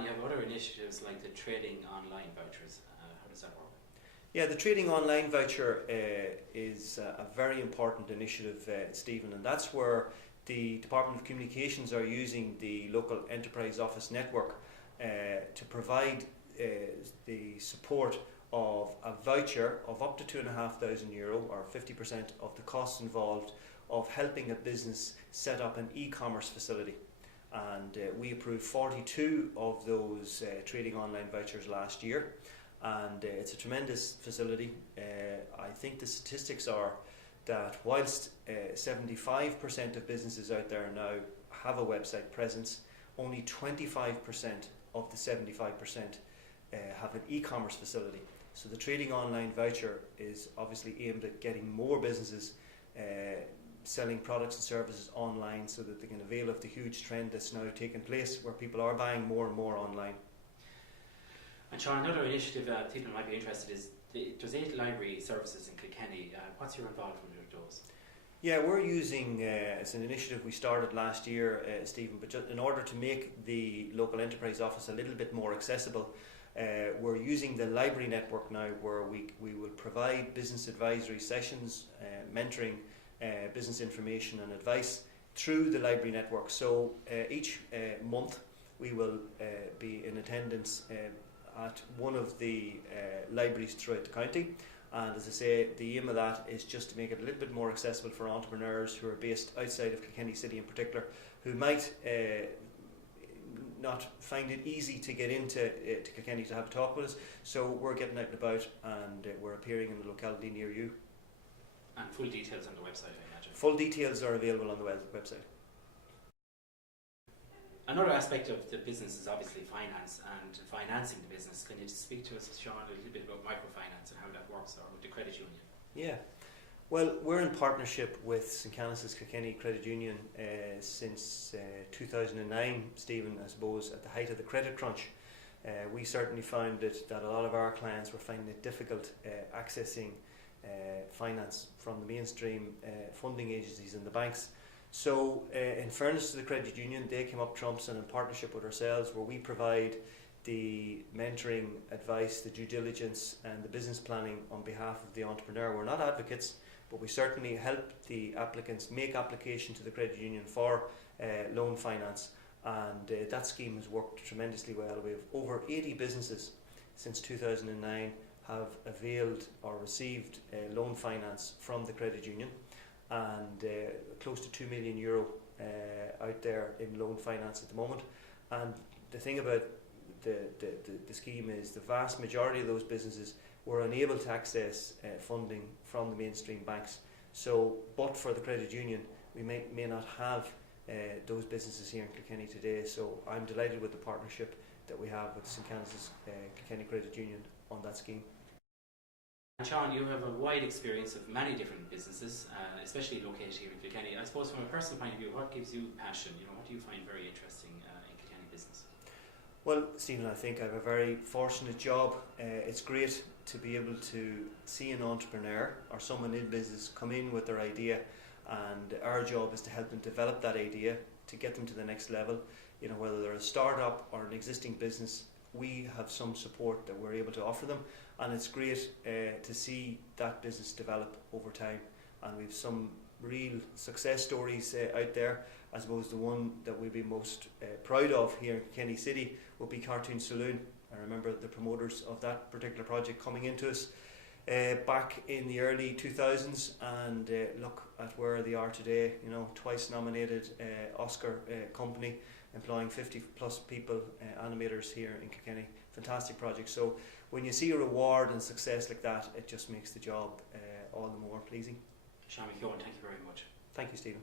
Sean, you have other initiatives like the trading online vouchers. How does that work? Yeah, the trading online voucher is a very important initiative, Stephen, and that's where the Department of Communications are using the Local Enterprise Office network to provide the support of a voucher of up to €2,500 or 50% of the costs involved of helping a business set up an e-commerce facility. And we approved 42 of those trading online vouchers last year, and it's a tremendous facility. I think the statistics are that whilst 75% of businesses out there now have a website presence, only 25% of the 75% have an e-commerce facility. So the trading online voucher is obviously aimed at getting more businesses selling products and services online so that they can avail of the huge trend that's now taking place where people are buying more and more online. And Sean, another initiative people might be interested is there's 8 library services in Kilkenny. What's your involvement with those? Yeah, we're using, it's an initiative we started last year, Stephen, but just in order to make the Local Enterprise Office a little bit more accessible, we're using the library network now, where we will provide business advisory sessions, mentoring, business information and advice through the library network. So each month we will be in attendance at one of the libraries throughout the county, and as I say, the aim of that is just to make it a little bit more accessible for entrepreneurs who are based outside of Kilkenny City in particular, who might not find it easy to get into to Kilkenny to have a talk with us. So we're getting out and about, and we're appearing in the locality near you. And full details on the website, I imagine. Full details are available on the website. Another aspect of the business is obviously finance and financing the business. Can you speak to us, Sean, a little bit about microfinance and how that works, or with the credit union? Yeah. Well, we're in partnership with St. Canice's Kilkenny Credit Union since 2009, Stephen, I suppose, at the height of the credit crunch. We certainly found that a lot of our clients were finding it difficult accessing finance from the mainstream funding agencies and the banks. So in fairness to the credit union, they came up trumps, and in partnership with ourselves, where we provide the mentoring advice, the due diligence and the business planning on behalf of the entrepreneur. We're not advocates, but we certainly help the applicants make application to the credit union for loan finance, and that scheme has worked tremendously well. We have over 80 businesses since 2009 have availed or received loan finance from the credit union, and close to €2 million out there in loan finance at the moment. And the thing about the scheme is the vast majority of those businesses were unable to access funding from the mainstream banks. So, but for the credit union, we may not have those businesses here in Kilkenny today. So I'm delighted with the partnership that we have with St. Canice's Kilkenny Credit Union on that scheme. Sean, you have a wide experience of many different businesses, especially located here in Kilkenny. I suppose from a personal point of view, what gives you passion? What do you find very interesting in Kilkenny business? Well, Stephen, I think I have a very fortunate job. It's great to be able to see an entrepreneur or someone in business come in with their idea, and our job is to help them develop that idea to get them to the next level. Whether they're a startup or an existing business, we have some support that we're able to offer them, and it's great to see that business develop over time. And we've some real success stories out there. I suppose the one that we'll be most proud of here in Kilkenny City will be Cartoon Saloon. I remember the promoters of that particular project coming into us back in the early 2000s, and look at where they are today. Twice nominated Oscar company, employing 50 plus people, animators here in Kilkenny. Fantastic project. So when you see a reward and success like that, it just makes the job all the more pleasing. Sean McKeown, thank you very much. Thank you, Stephen.